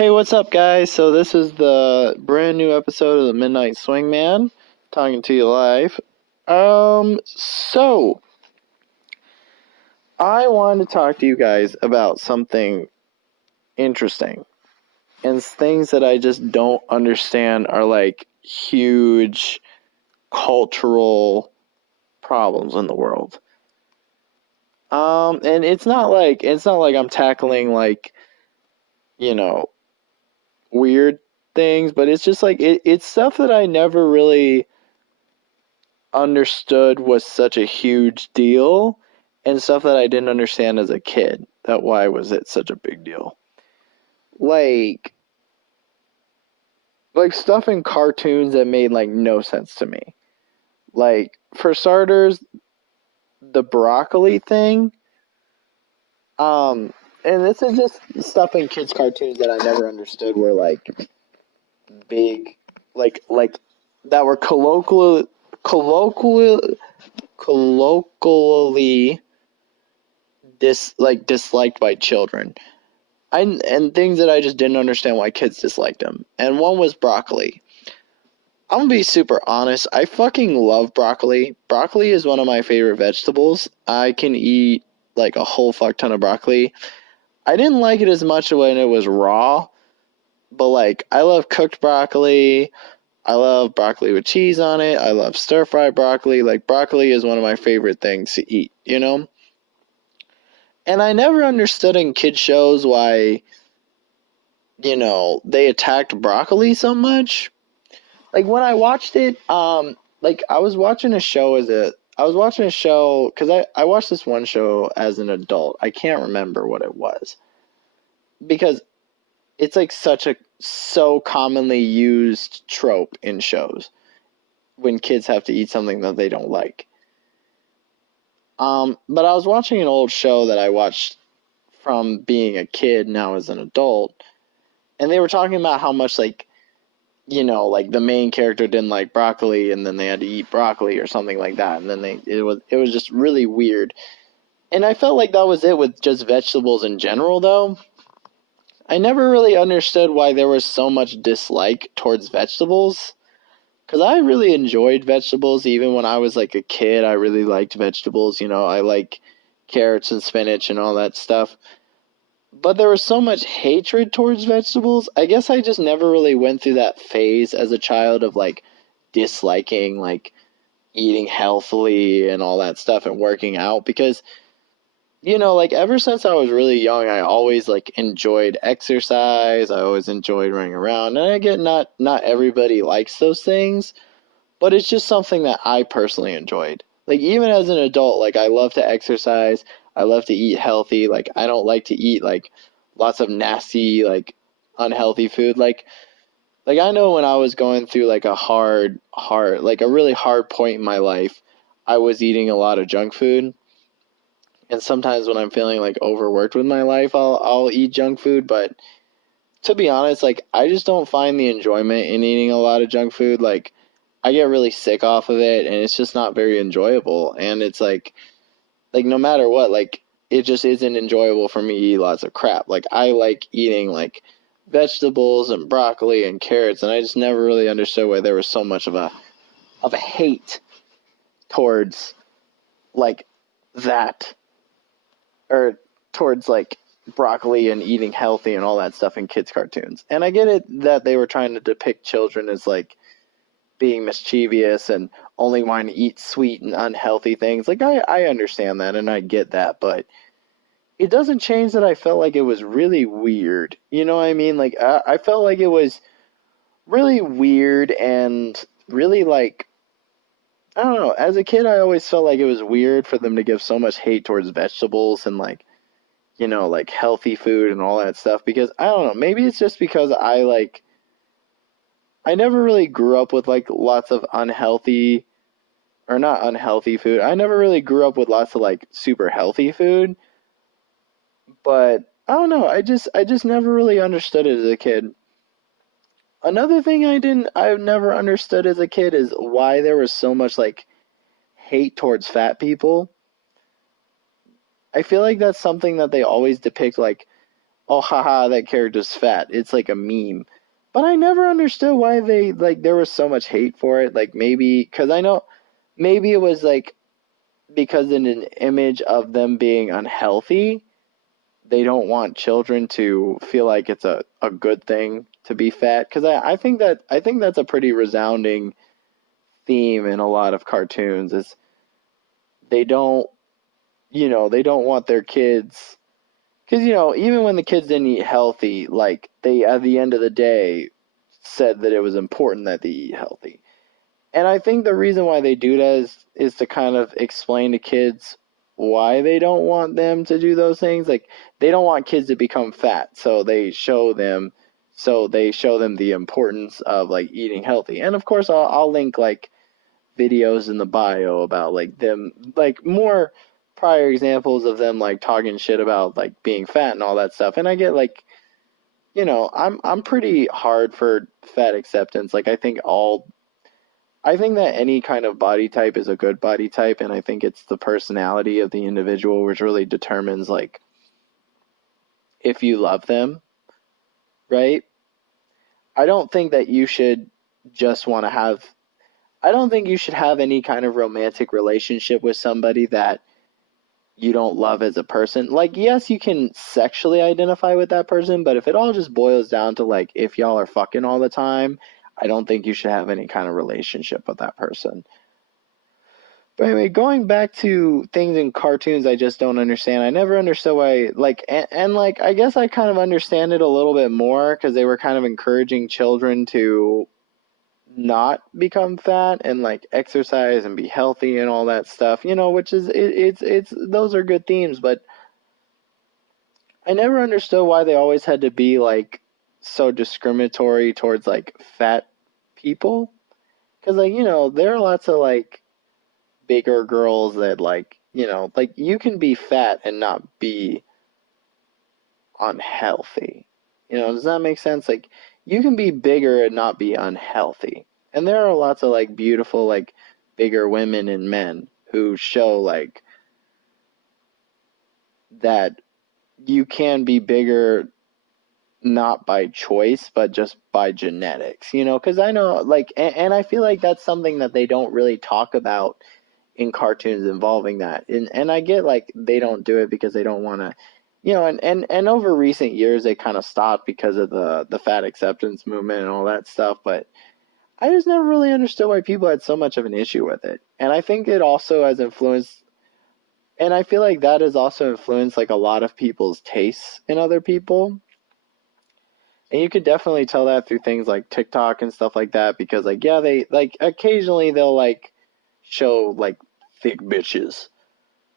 Hey, what's up, guys? So this is the brand new episode of the Midnight Swingman, talking to you live. So I wanted to talk to you guys about something interesting, and things that I just don't understand are like huge cultural problems in the world. And it's not like I'm tackling like you know weird things, but it's just like it's stuff that I never really understood was such a huge deal, and stuff that I didn't understand as a kid. That why was it such a big deal? Like like stuff in cartoons that made like no sense to me. Like for starters, the broccoli thing. Um and this is just stuff in kids cartoons that I never understood were like big like that were colloquial colloquially disliked by children. And things that I just didn't understand why kids disliked them. And one was broccoli. I'm gonna be super honest. I fucking love broccoli. Broccoli is one of my favorite vegetables. I can eat like a whole fuck ton of broccoli. I didn't like it as much when it was raw, but like I love cooked broccoli. I love broccoli with cheese on it. I love stir fried broccoli. Like broccoli is one of my favorite things to eat, you know? And I never understood in kid shows why they attacked broccoli so much. Like when I watched it, like I was watching a show because I watched this one show as an adult. I can't remember what it was because it's like such a so commonly used trope in shows when kids have to eat something that they don't like. But I was watching an old show that I watched from being a kid now as an adult, and they were talking about how much like the main character didn't like broccoli, and then they had to eat broccoli or something like that, and then it was just really weird. And I felt like that was it with just vegetables in general, though. I never really understood why there was so much dislike towards vegetables, because I really enjoyed vegetables even when I was like a kid. I really liked vegetables. I like carrots and spinach and all that stuff. But there was so much hatred towards vegetables. I guess I just never really went through that phase as a child of like disliking like eating healthily and all that stuff and working out because like ever since I was really young, I always like enjoyed exercise. I always enjoyed running around. And I get not everybody likes those things, but it's just something that I personally enjoyed. Like even as an adult, like I love to exercise. I love to eat healthy. Like I don't like to eat like lots of nasty like unhealthy food. Like I know when I was going through like like a really hard point in my life, I was eating a lot of junk food. And sometimes when I'm feeling like overworked with my life, I'll eat junk food, but to be honest, like I just don't find the enjoyment in eating a lot of junk food. Like I get really sick off of it and it's just not very enjoyable. And it's like no matter what, like it just isn't enjoyable for me to eat lots of crap. Like I like eating like vegetables and broccoli and carrots, and I just never really understood why there was so much of a hate towards like that, or towards like broccoli and eating healthy and all that stuff in kids cartoons. And I get it that they were trying to depict children as like being mischievous and only wanting to eat sweet and unhealthy things. Like I understand that and I get that, but it doesn't change that I felt like it was really weird. You know what I mean? Like I felt like it was really weird and really like I don't know. As a kid, I always felt like it was weird for them to give so much hate towards vegetables and like like healthy food and all that stuff because I don't know, maybe it's just because I never really grew up with like lots of unhealthy or not unhealthy food. I never really grew up with lots of like super healthy food, but I don't know, I just never really understood it as a kid. Another thing I've never understood as a kid is why there was so much like hate towards fat people. I feel like that's something that they always depict like, oh haha, that character's fat. It's like a meme. But I never understood why they like there was so much hate for it. Like maybe because I know maybe it was like because in an image of them being unhealthy, they don't want children to feel like it's a good thing to be fat. Because I think that's a pretty resounding theme in a lot of cartoons is they don't they don't want their kids because even when the kids didn't eat healthy, like they at the end of the day said that it was important that they eat healthy. And I think the reason why they do that is to kind of explain to kids why they don't want them to do those things. Like they don't want kids to become fat, so they show them the importance of like eating healthy. And of course I'll link like videos in the bio about like them like more prior examples of them like talking shit about like being fat and all that stuff. And I get like I'm pretty hard for fat acceptance. Like I think that any kind of body type is a good body type, and I think it's the personality of the individual which really determines like if you love them, right? I don't think that you should just want to have I don't think you should have any kind of romantic relationship with somebody that you don't love as a person. Like, yes, you can sexually identify with that person, but if it all just boils down to like if y'all are fucking all the time, I don't think you should have any kind of relationship with that person. But anyway, going back to things in cartoons I just don't understand. I never understood why, like, and like, I guess I kind of understand it a little bit more because they were kind of encouraging children to not become fat and like exercise and be healthy and all that stuff, which is it's those are good themes, but I never understood why they always had to be like so discriminatory towards like fat people. Because like there are lots of like bigger girls that like like you can be fat and not be unhealthy. Does that make sense? Like you can be bigger and not be unhealthy. And there are lots of like beautiful like bigger women and men who show like that you can be bigger not by choice but just by genetics, because I know like and I feel like that's something that they don't really talk about in cartoons involving that. And I get like they don't do it because they don't want to and over recent years they kind of stopped because of the fat acceptance movement and all that stuff, but I just never really understood why people had so much of an issue with it. And I think it also has influenced and I feel like that has also influenced like a lot of people's tastes in other people. And you could definitely tell that through things like TikTok and stuff like that because like yeah, they like occasionally they'll like show like thick bitches.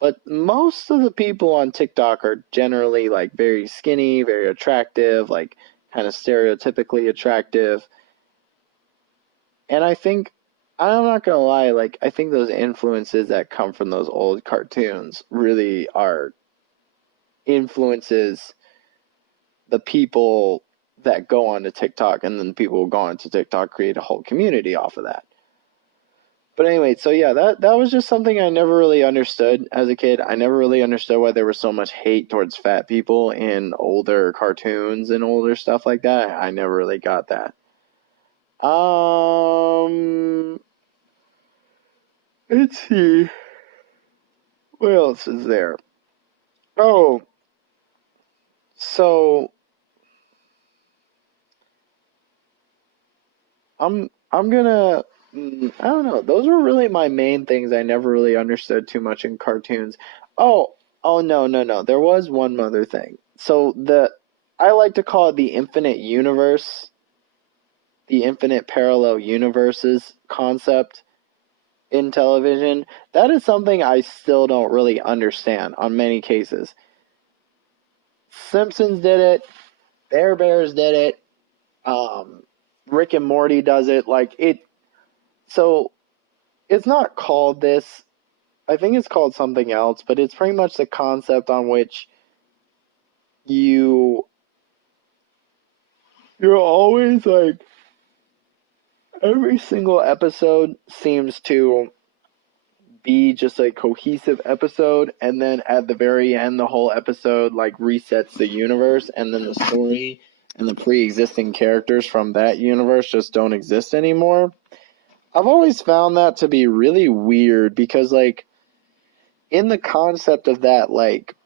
But most of the people on TikTok are generally like very skinny, very attractive, like kind of stereotypically attractive. And I think I'm not gonna lie, like I think those influences that come from those old cartoons really are influences the people that go onto TikTok, and then people who go onto TikTok create a whole community off of that. But anyway, so yeah, that was just something I never really understood as a kid. I never really understood why there was so much hate towards fat people in older cartoons and older stuff like that. I never really got that. Let's see. What else is there? Oh, so I'm gonna I don't know. Those were really my main things I never really understood too much in cartoons. Oh, oh no. There was one other thing. So I like to call it the infinite universe, the infinite parallel universes concept in television. That is something I still don't really understand on many cases. Simpsons did it, Bear Bears did it, Rick and Morty does it. Like it so it's not called this. I think it's called something else, but it's pretty much the concept on which you you're always like every single episode seems to be just a cohesive episode, and then at the very end the whole episode like resets the universe, and then the story and the pre-existing characters from that universe just don't exist anymore. I've always found that to be really weird because, like, in the concept of that, like,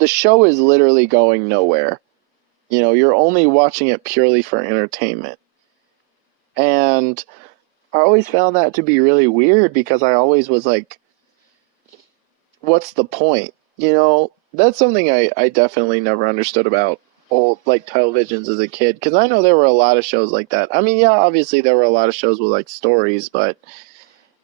the show is literally going nowhere. You know, you're only watching it purely for entertainment. And I always found that to be really weird because I always was like, what's the point? You know, that's something I definitely never understood about old, like, televisions as a kid. Because I know there were a lot of shows like that. I mean, yeah, obviously there were a lot of shows with, like, stories, but,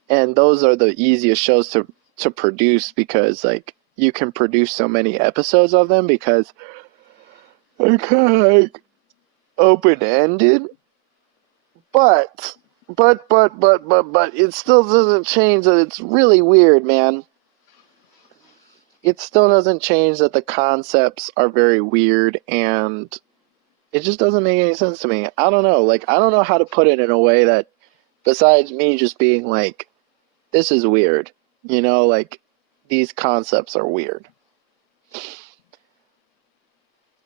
and those are the easiest shows to produce because, like, you can produce so many episodes of them because they're kind of, like, open-ended. But it still doesn't change that it's really weird, man. It still doesn't change that the concepts are very weird, and it just doesn't make any sense to me. I don't know. Like, I don't know how to put it in a way that, besides me just being like, this is weird. You know, like, these concepts are weird.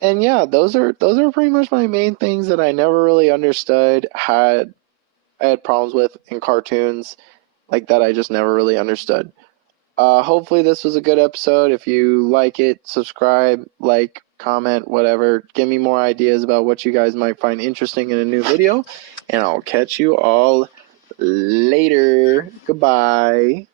And yeah, those are pretty much my main things that I never really understood, I had problems with in cartoons, like, that I just never really understood. Hopefully this was a good episode. If you like it, subscribe, like, comment, whatever. Give me more ideas about what you guys might find interesting in a new video. And I'll catch you all later. Goodbye.